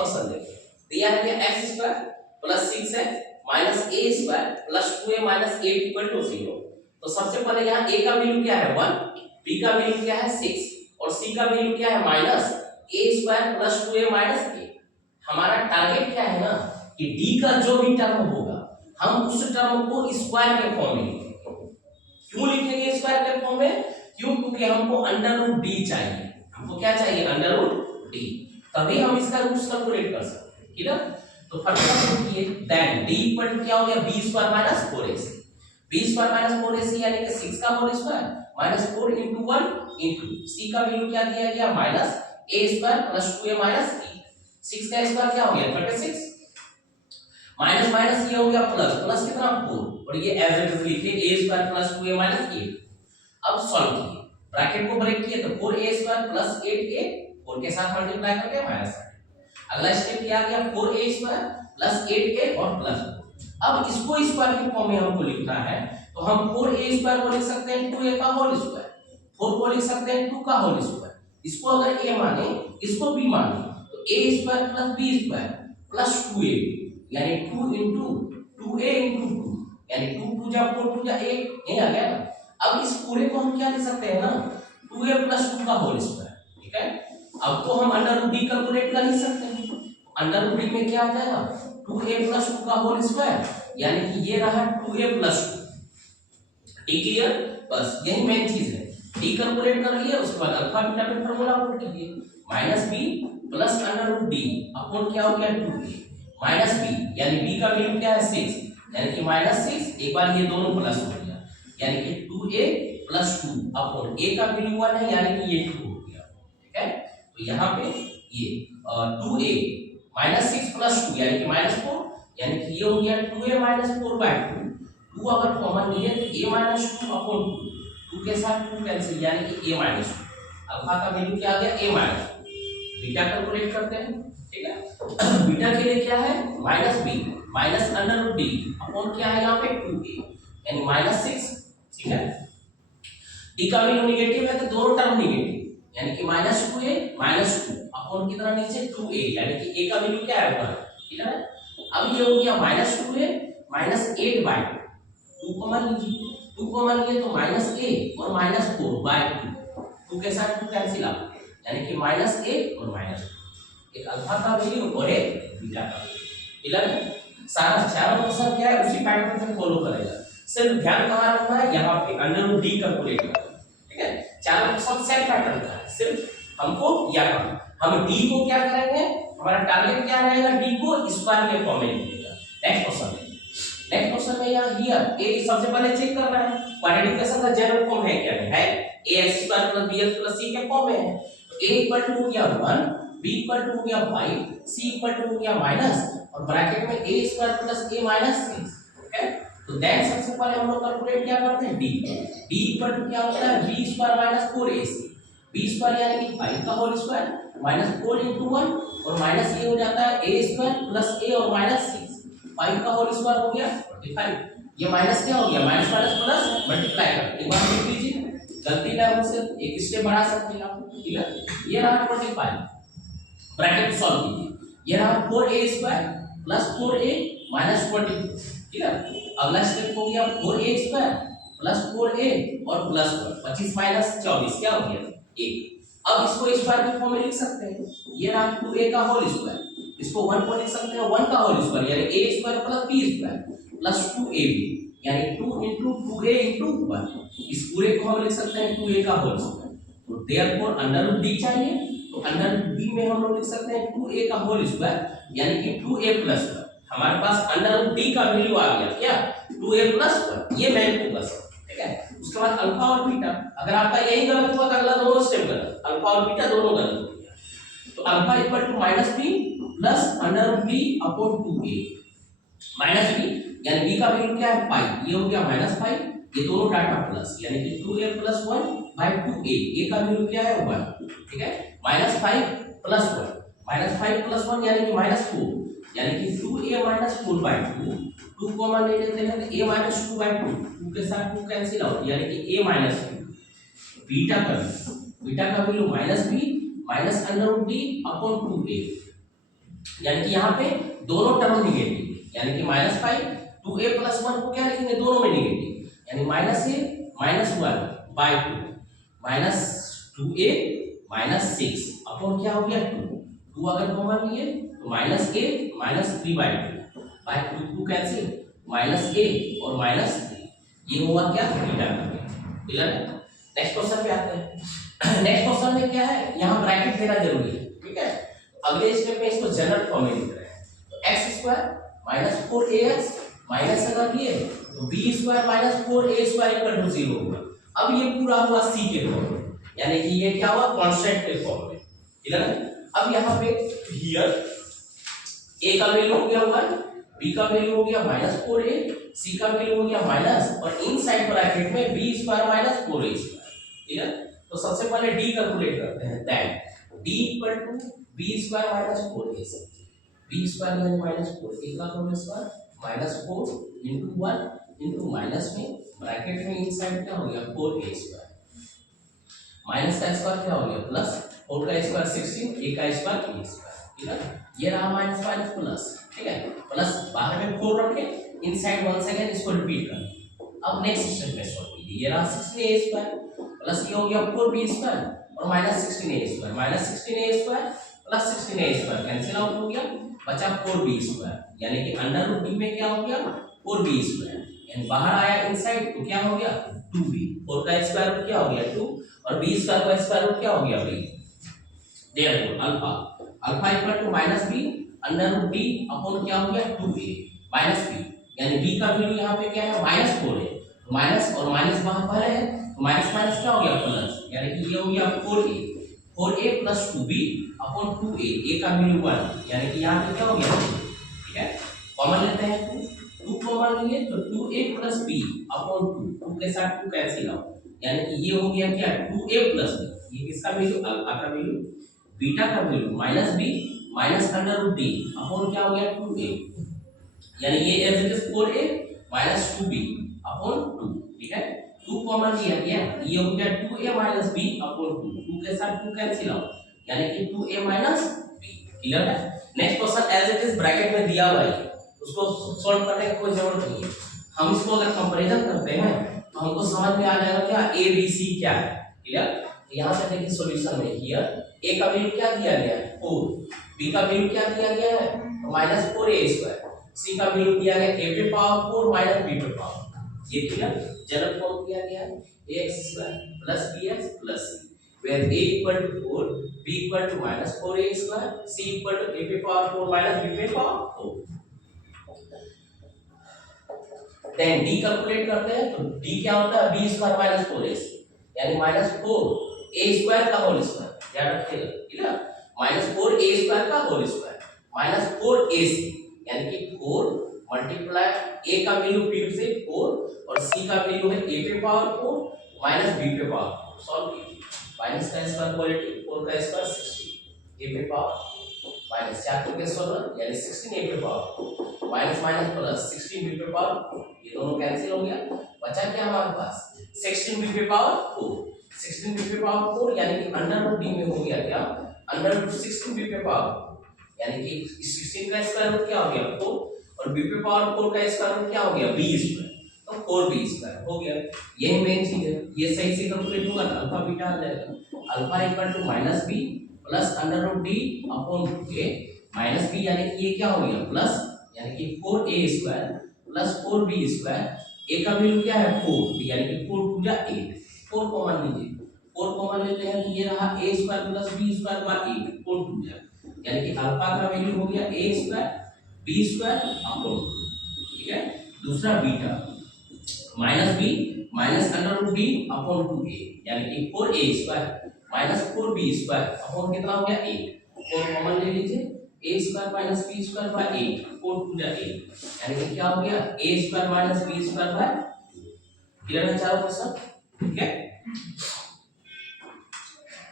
Question देखो, दिया है कि x square plus 6x minus a square plus 2a minus 8 equal to 0। तो सबसे पहले यहाँ a का वैल्यू क्या है 1, b का वैल्यू क्या है 6 और c का वैल्यू क्या है minus a square plus 2a minus 8। हमारा टारगेट क्या है ना कि d का जो भी टर्म होगा हम उस टर्म को स्क्वायर के फॉर्म में लिखेंगे। क्यों लिखेंगे स्क्वायर के फॉर्म में? क्यों? क्योंकि हमको अंडर रूट डी चाहिए। हमको क्या चाहिए? अंडर रूट डी, तभी हम इसका रूट्स कैलकुलेट कर सकते हैं। ठीक है, तो फटाफट लिखिए देन d इक्वल टू क्या हो गया b square minus 4ac। b square minus 4ac यानी कि 6 का whole square minus 4 into 1 into c का वैल्यू क्या दिया गया minus a square plus 2a minus 8। 6 का स्क्वायर क्या हो गया 36 माइनस माइनस ये हो गया प्लस, प्लस कितना 4 और ये एज इट इज लिखिए a square plus 2a minus 8। अब सॉल्व कीजिए, ब्रैकेट को ब्रेक किए तो 4a स्क्वायर प्लस 8a 4 के साथ मल्टीप्लाई करके माइनस। अगला स्टेप क्या आ गया 4a स्क्वायर प्लस 8a और प्लस। अब इसको स्क्वायर के फॉर्म में हमको लिखना है तो हम 4a स्क्वायर को लिख सकते हैं 2a का होल स्क्वायर, 4 को लिख सकते हैं 2 का होल स्क्वायर। इसको अगर a माने इसको b माने तो a square plus b square plus 2a यानी 2 into 2a into 2 यानी 2 2 जा 4 2 जा 8 ये आ गया ना। अब इस पूरे को हम क्या लिख सकते हैं ना 2a प्लस 2 का होल स्क्वायर। ठीक है, अब तो हम अंडर रूट d कैलकुलेट कर ही सकते हैं। अंडर रूट d में क्या आ जाएगा 2a प्लस 2 का होल स्क्वायर यानी कि ये रहा 2a प्लस 2। D clear? बस यही मेन चीज है। d कैलकुलेट कर लिए उसके बाद अल्फा बीटा पे फार्मूला पुट कीजिए minus b plus under root d upon क्या हो गया 2a माइनस b यानी b का वैल्यू क्या है 6 यानी कि माइनस 6। एक बार ये दोनों प्लस हो गया यानी कि 2a प्लस 2 अपॉन a का वैल्यू 1 है यानी कि ये 2 हो गया। ठीक है, तो यहाँ पे ये 2a माइनस 6 प्लस 2 यानी कि माइनस 4 यानी कि ये हो गया 2a माइनस 4 बाय 2। 2 अगर कॉमन लिए तो a माइनस 2 अपॉन 2 के साथ 2 कैंसिल यानी कि a माइनस 2। अल्फा का वैल्यू क्या आ गया a माइनस 2। बीटा कैलकुलेट करते हैं। ठीक है, बीटा के लिए क्या है minus b minus under root d upon क्या है यहाँ पे 2a यानी माइनस 6। ठीक है, d का वैल्यू नेगेटिव है तो दोनों टर्म नेगेटिव यानी कि माइनस 2a माइनस 2 अपॉन कितना नीचे 2a यानी कि a का वैल्यू क्या है 1। ठीक है, अब ये हो गया minus 2a minus 8 bye 2 common लीजिए 2 कॉमन लिए तो माइनस a और माइनस 4 बाय 2 2 के साथ 2 कैंसिल आउट यानी कि माइनस 8 और माइनस 2। एक अल्फा का वैल्यू और एक बीटा का वैल्यू। क्लियर? सारा चारों क्वेश्चन क्या है उसी पैटर्न से फॉलो करेगा। सिर्फ ध्यान कहां रखना है यहाँ पे अंडर रूट d कैलकुलेट करना। ठीक है, चारों सब सेम पैटर्न का है, सिर्फ हमको याद रखना हम d को क्या करेंगे हमारा टारगेट क्या रहेगा d को स्क्वायर के फॉर्म में लिखेगा। नेक्स्ट क्वेश्चन में यहाँ हियर a सबसे पहले चेक करना है क्वाड्रेटिक इक्वेशन का जनरल फॉर्म है क्या है ax square plus bx plus c के फॉर्म में है। तो a इक्वल टू हो गया 1 b इक्वल टू हो गया 5 c इक्वल टू हो गया माइनस और ब्रैकेट में a square plus a minus 6। ठीक है, तो देन सबसे पहले हम लोग कैलकुलेट क्या करते हैं d इक्वल टू क्या होता है b square minus 4ac b square यानी कि 5 का होल स्क्वायर माइनस 4 into 1 और माइनस ये हो जाता है a स्क्वायर प्लस a और माइनस 6 5 का होल स्क्वायर हो गया 45। ये माइनस क्या हो गया माइनस माइनस प्लस मल्टीप्लाई कर एक बार देख लीजिए गलती ना हो से एक स्टेप बढ़ा सकते हैं आप। ठीक है, ये रहा 45 ब्रैकेट सॉल्व कीजिए ये रहा 4a square plus 4a minus 42। ठीक है, अगला स्टेप हो गया 4a स्क्वायर प्लस 4a और प्लस 25 माइनस 24 क्या हो गया 1। अब इसको स्क्वायर के फॉर्म में लिख सकते हैं ये रहा 2a का होल स्क्वायर इसको 1 को लिख सकते हैं 1 का होल स्क्वायर यानी a square plus b square plus 2ab यानी 2 into 2a into 1। इस पूरे को हम लिख सकते हैं 2a का होल स्क्वायर। तो देयरफॉर अंडर रूट d चाहिए तो अंडर रूट d में हम लोग लिख सकते हैं 2a का होल स्क्वायर यानी कि 2a प्लस 1। हमारे पास अंडर रूट d का वैल्यू आ गया क्या 2a प्लस 1। ये मेन फोकस है। ठीक है, उसके बाद अल्फा और बीटा अगर आपका यही गलत हुआ तो अगला दोनों स्टेप गलत अल्फा और बीटा दोनों गलत हो गया। तो alpha equal to minus b plus under root b upon 2a minus b यानी b का वैल्यू क्या है 5 ये हो गया माइनस 5 ये दोनों डाटा प्लस यानी कि 2a plus 1 by 2a a का वैल्यू क्या है 1। ठीक है, माइनस 5 प्लस 1 माइनस 5 प्लस 1 यानी कि माइनस 4 यानी कि 2a माइनस 4 बाय 2 2 कॉमन ले लेते हैं तो a माइनस 2 बाय 2 2 के साथ 2 कैंसिल आउट यानी कि a माइनस 2। बीटा का value minus b minus under root d upon 2a यानी कि यहाँ पे दोनों टर्म निगेटिव, यानी कि -5 2a + 1 को क्या लिखेंगे, दोनों में निगेटिव, यानी -a -1 बाय 2 -2a -6 अपॉन क्या हो गया 2 अगर कॉमन लिए तो -a -3/2 बाय 2 कैंसिल -a और -3, ये हुआ क्या बीटा का। क्लियर है। नेक्स्ट क्वेश्चन पे आते हैं। नेक्स्ट क्वेश्चन में क्या है, यहाँ ब्रैकेट देना जरूरी है, ठीक है। अगले स्टेप में इसको जनरल फॉर्म में लिख रहे हैं, तो x² - 4ax माइनस अगर लिए तो b² - 4a² = 0 होगा। अब ये पूरा हुआ c के फॉर्म में, यानी कि ये क्या हुआ कांस्टेंट के फॉर्म में। क्लियर है। अब यहाँ पे हियर a का वैल्यू हो गया 1, b का वैल्यू हो गया -4a, c का वैल्यू हो गया माइनस, और इनसाइड ब्रैकेट में b² - 4a²। ठीक है। तो सबसे पहले d कैलकुलेट करते हैं, that d = b² - 4a, b² यानी -4a का होल स्क्वायर -4 * 1 * माइनस में ब्रैकेट में इनसाइड क्या हो गया 4a², माइनस का स्क्वायर क्या हो गया प्लस, 4 का स्क्वायर 16, a का स्क्वायर a²। ठीक है। ये रहा माइनस प्लस, ठीक है, प्लस बाहर में 4 रखे, इनसाइड 1 सेकंड इसको रिपीट कर। अब नेक्स्ट स्टेप में सॉल्व कीजिए, ये रहा 16a² प्लस ये हो गया 4b² और -16a², -16a² plus 16a² cancel out हो गया, बचा 4b², यानी कि √d में क्या हो गया 4b², यानी बाहर आया इनसाइड तो क्या हो गया 2b, 4 का स्क्वायर रूट क्या हो गया 2 और b² का स्क्वायर रूट क्या हो गया b। Therefore alpha = -b √d upon क्या हो गया 2a -b, यानी b का वैल्यू यहाँ पे क्या है -4 है, तो माइनस और माइनस बाहर पहले है तो माइनस माइनस क्या हो गया प्लस, यानी कि ये हो गया 4a + 2b upon 2a, a का वैल्यू 1, यानी कि यहाँ पे क्या हो गया 2। ठीक है। कॉमन लेते हैं 2 कॉमन लिए तो 2a + b अपॉन 2 के साथ 2 कैंसिल आउट, यानी कि ये हो गया क्या 2a + b, ये किसका वैल्यू अल्फा का वैल्यू, बीटा का वैल्यू -b √d अपॉन क्या हो गया 2a, यानी ये as it is 4a - 2b upon 2। ठीक है। 2 कॉमन लिया गया, ये हो गया 2a - b अपॉन 2, 2 के साथ 2 कैंसिल आउट, यानी कि 2a - b। क्लियर है। Next question as it is bracket में दिया हुआ है, उसको सॉल्व करने की कोई जरूरत नहीं है। हम इसको अगर कंपैरिजन करते हैं तो हमको समझ में आ जाएगा क्या a b c क्या है। क्लियर। यहाँ से देखिए सॉल्यूशन में हियर a का वैल्यू क्या दिया गया है 4, b का वैल्यू क्या दिया गया है -4a², c का वैल्यू दिया गया a पे पावर 4 - b पे पावर, ये क्लियर जनरल फॉर्म किया गया है ax² + bx + c, where a = 4, b = -4a², c = a पे पावर 4 - b पे पावर 4। देन d कैलकुलेट करते हैं तो d क्या होता है b² - 4ac, यानी -4a² का होल स्क्वायर, याद रखिएगा। क्लियर। -4a² का होल स्क्वायर -4ac, यानी कि 4 मल्टीप्लाई a का वैल्यू फिर से 4 और c का वैल्यू है a पे पावर 4 - b पे पावर 4। सॉल्व कीजिए, माइनस का स्क्वायर क्वालिटी 4 का स्क्वायर 16 a पे पावर माइनस 4 के स्क्वायर यानी 16 a पे power minus minus plus 16 b पे पावर, ये दोनों कैंसिल हो गया, बचा क्या हमारे पास 16 b पे पावर 4, 16 b पे पावर 4 यानी कि √d में हो गया क्या √16 b पे पावर, यानी कि 16 का स्क्वायर रूट क्या हो गया 4 और b पे पावर 4 का स्क्वायर रूट क्या हो गया b², तो 4b² हो गया। यही मेन चीज है, ये सही से कैलकुलेट होगा तो अल्फा बीटा आ जाएगा। Alpha = -b plus √d upon 2a -b, यानी कि ये क्या हो गया प्लस, यानी कि 4a² प्लस 4b², a का वैल्यू क्या है 4, यानी कि 4 * 2 = 8, 4 कॉमन लीजिए, 4 कॉमन लेते हैं तो ये रहा a² + b² / 8, 4 * 2 =, यानी कि अल्फा का वैल्यू हो गया a² b² अपॉन 2। ठीक है। दूसरा beta -b √d upon 2a, यानी कि 4a² - 4b² अपॉन कितना हो गया 8, 4 कॉमन ले लीजिए a² - b² / 8, 4 * 2 = 8, यानी कि क्या हो गया a² - b² / 2। क्लियर है चारों के सब। ठीक है।